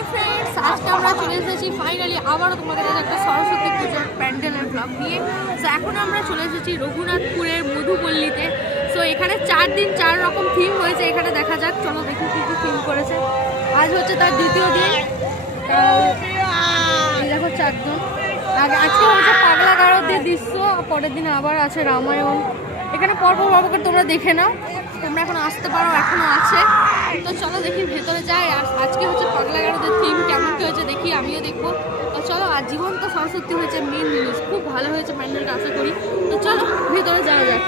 Hi friends, আজকে আমরা চলে এসেছি ফাইনালি আবারও তোমাদের কাছে একটা সরস্বতী পুজোর প্যান্ডেলের ব্লগ নিয়ে। তো এখন আমরা চলে এসেছি রঘুনাথপুরের মধুপল্লীতে। সো এখানে 4 দিন 4 রকম থিম হয়েছে, এখানে দেখা যাক, চলো দেখি কী কী থিম করেছে। আজ হচ্ছে তার দ্বিতীয় দিন, দেখো 4 দিন আজকে হচ্ছে পাগলা গারদের দৃশ্য, পরের দিন আবার আছে রামায়ণ। এখানে পরপর করে তোমরা দেখে নাও, তোমরা এখন আসতে পারো, এখনো আছে। তো চলো দেখি ভেতরে যাই। আর আজকে হচ্ছে পাগলা গারদের থিম কেমন কি হয়েছে দেখি, আমিও দেখবো। তো চলো, আর জীবন্ত সরস্বতী হয়েছে মেন জিনিস, খুব ভালো হয়েছে প্যান্ডেলটা, আশা করি। তো চলো ভেতরে যাওয়া যাক।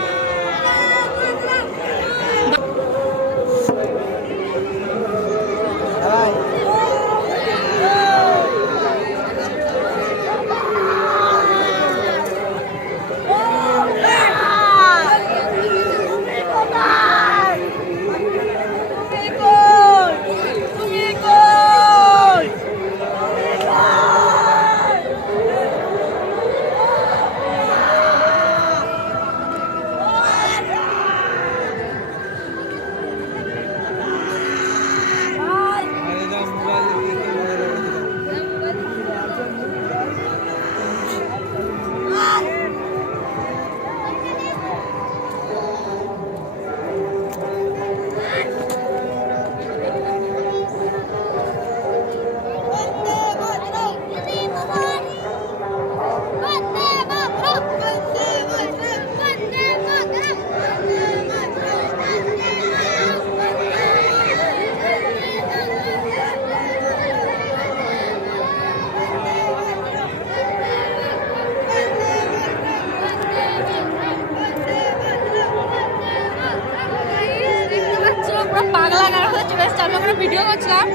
ভিডিও করছিলাম,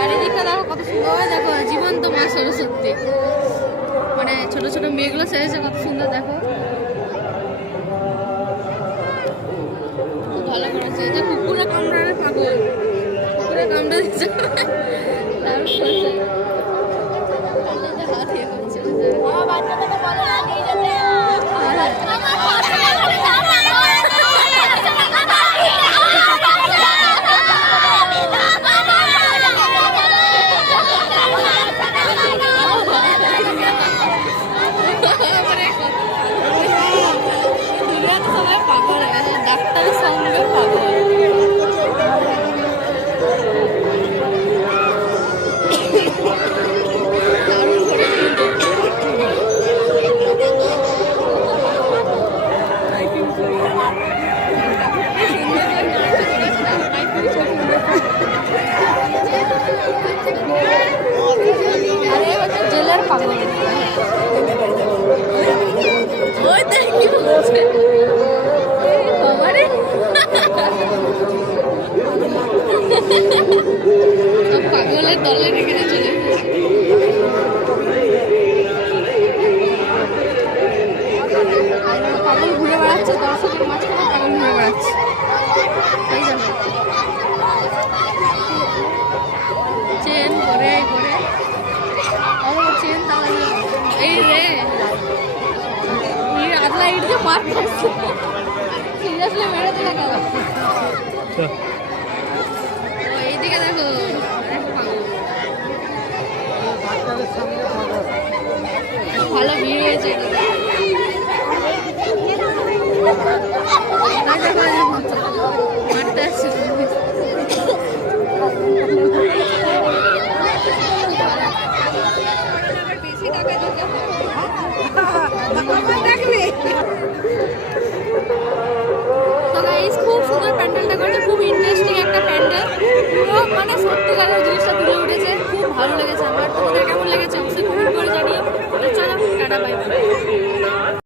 আর এই দিকটা দেখো কত সুন্দর, দেখো জীবন্ত মা সরস্বতী, মানে ছোট ছোট মেয়েগুলো সেরেছে, কত সুন্দর দেখো, খুব ভালো করেছে। এটা কুকুরে কামড়ালে পাগল, কুকুরে কামড়ে দিচ্ছে, হাত ইয়ে করছে। জেলের পাগল পাগলের দলে রেখে চলে পাগল ঘুরে বেড়াচ্ছে, দর্শকের মাঝখানে পাগল ঘুরে বেড়াচ্ছে। চেন ঘরে ঘরে চেন, তাহলে এই রে আগলা ইট দিয়ে মার খাচ্ছে, সিরিয়াসলি মেরে দিলে গেল। এইদিকে দেখো ভালো ভিড় হয়েছে, মারতে আসছে। খুব সুন্দর প্যান্ডেলটা করেছে, খুব ইন্টারেস্টিং একটা প্যান্ডেল, পুরো মানে সত্যিকারের